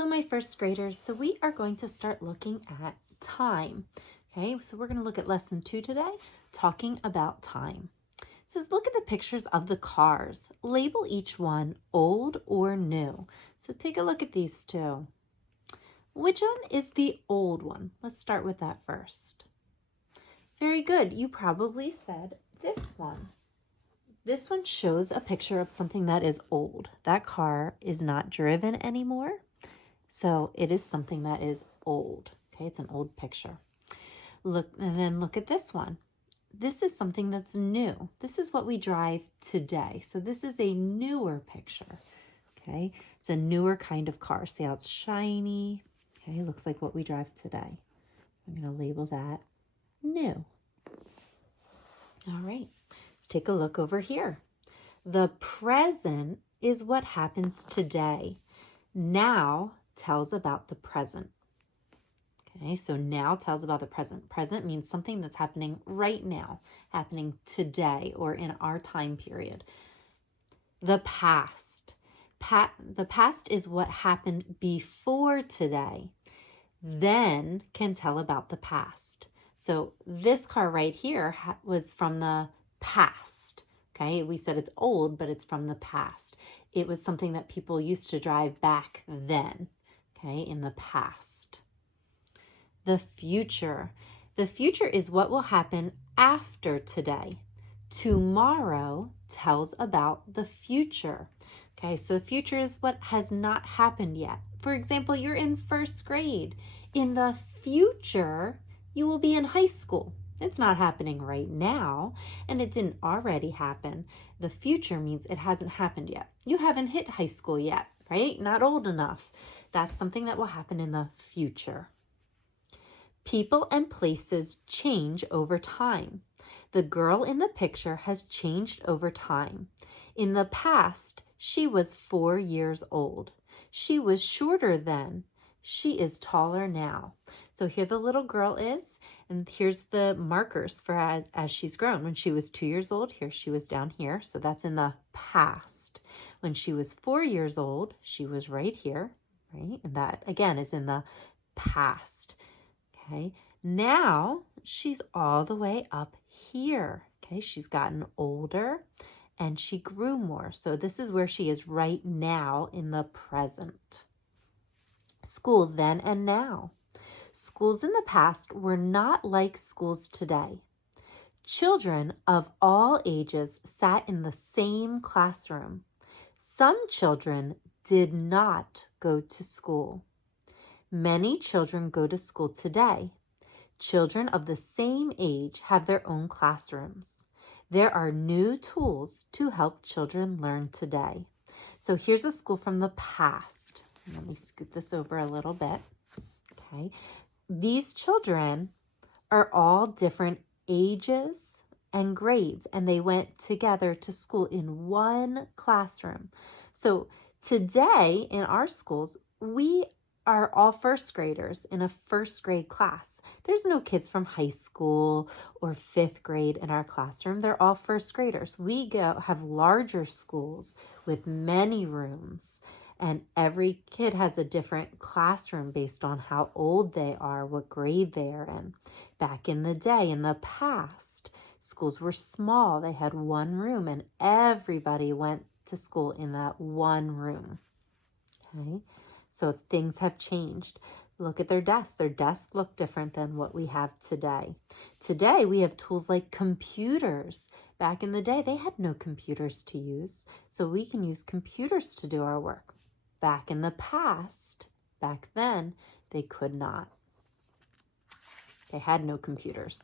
Hello, my first graders. So we are going to start looking at time. Okay, so we're going to look at lesson 2 today, talking about time. It says, look at the pictures of the cars. Label each one old or new. So take a look at these two. Which one is the old one? Let's start with that first. Very good. You probably said this one. This one shows a picture of something that is old. That car is not driven anymore. So it is something that is old. Okay, it's an old picture. Look, and then look at this one. This is something that's new. This is what we drive today. So this is a newer picture. Okay, it's a newer kind of car. See how it's shiny? Okay, looks like what we drive today. I'm going to label that new. All right, let's take a look over here. The present is what happens today. Now tells about the present. Okay, so now tells about the present. Present means something that's happening right now, happening today or in our time period. The past. The past is what happened before today. Then can tell about the past. So this car right here was from the past. Okay, we said it's old, but it's from the past. It was something that people used to drive back then. Okay, in the past. The future. The future is what will happen after today. Tomorrow tells about the future. Okay, so the future is what has not happened yet. For example, you're in first grade. In the future, you will be in high school. It's not happening right now, and it didn't already happen. The future means it hasn't happened yet. You haven't hit high school yet, right? Not old enough. That's something that will happen in the future. People and places change over time. The girl in the picture has changed over time. In the past, she was 4 years old. She was shorter then. She is taller now. So here the little girl is, and here's the markers for as she's grown. When she was 2 years old, here she was down here. So that's in the past. When she was 4 years old, she was right here, right? And that, again, is in the past. Okay, now she's all the way up here. Okay, she's gotten older and she grew more. So this is where she is right now in the present. School then and now. Schools in the past were not like schools today. Children of all ages sat in the same classroom. Some children did not go to school. Many children go to school today. Children of the same age have their own classrooms. There are new tools to help children learn today. So here's a school from the past. Let me scoot this over a little bit. Okay. These children are all different ages and grades, and they went together to school in one classroom. So today in our schools, we are all first graders in a first grade class. There's no kids from high school or 5th grade in our classroom. They're all first graders. We have larger schools with many rooms, and every kid has a different classroom based on how old they are, what grade they are in. Back in the day, in the past, schools were small. They had one room, and everybody went to school in that one room. Okay, so things have changed. Look at their desks. Their desks look different than what we have today. Today, we have tools like computers. Back in the day, they had no computers to use, so we can use computers to do our work. Back in the past, back then, they could not. They had no computers.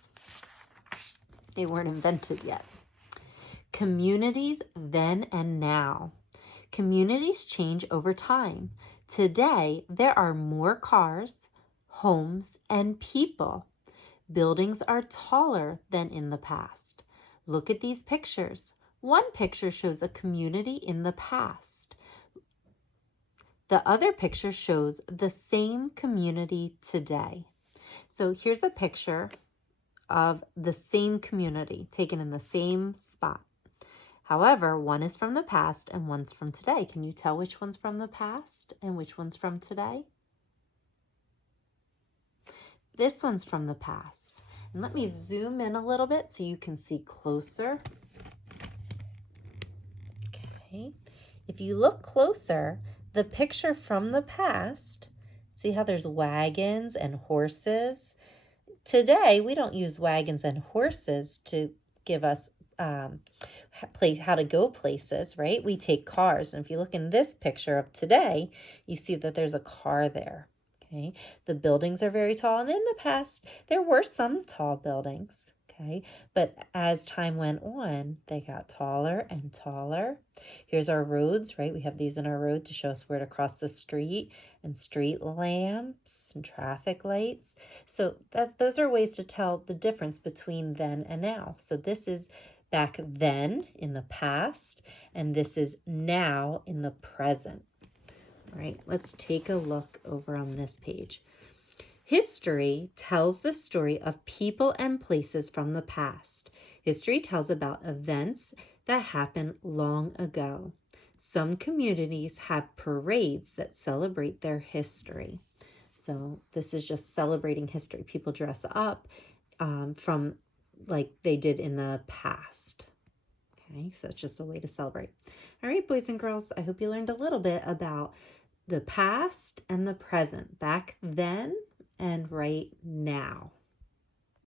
They weren't invented yet. Communities then and now. Communities change over time. Today, there are more cars, homes, and people. Buildings are taller than in the past. Look at these pictures. One picture shows a community in the past. The other picture shows the same community today. So here's a picture of the same community taken in the same spot. However, one is from the past and one's from today. Can you tell which one's from the past and which one's from today? This one's from the past. And let me zoom in a little bit so you can see closer. Okay. If you look closer, the picture from the past, see how there's wagons and horses? Today, we don't use wagons and horses to give us how to go places, right? We take cars. And if you look in this picture of today, you see that there's a car there. Okay, the buildings are very tall, and in the past, there were some tall buildings. Okay, but as time went on, they got taller and taller. Here's our roads, right? We have these in our road to show us where to cross the street, and street lamps and traffic lights. So those are ways to tell the difference between then and now. So this is back then in the past, and this is now in the present. All right, let's take a look over on this page. History tells the story of people and places from the past. History tells about events that happened long ago. Some communities have parades that celebrate their history. So this is just celebrating history. People dress up from like they did in the past. Okay, so it's just a way to celebrate. All right, boys and girls, I hope you learned a little bit about the past and the present, back then and right now.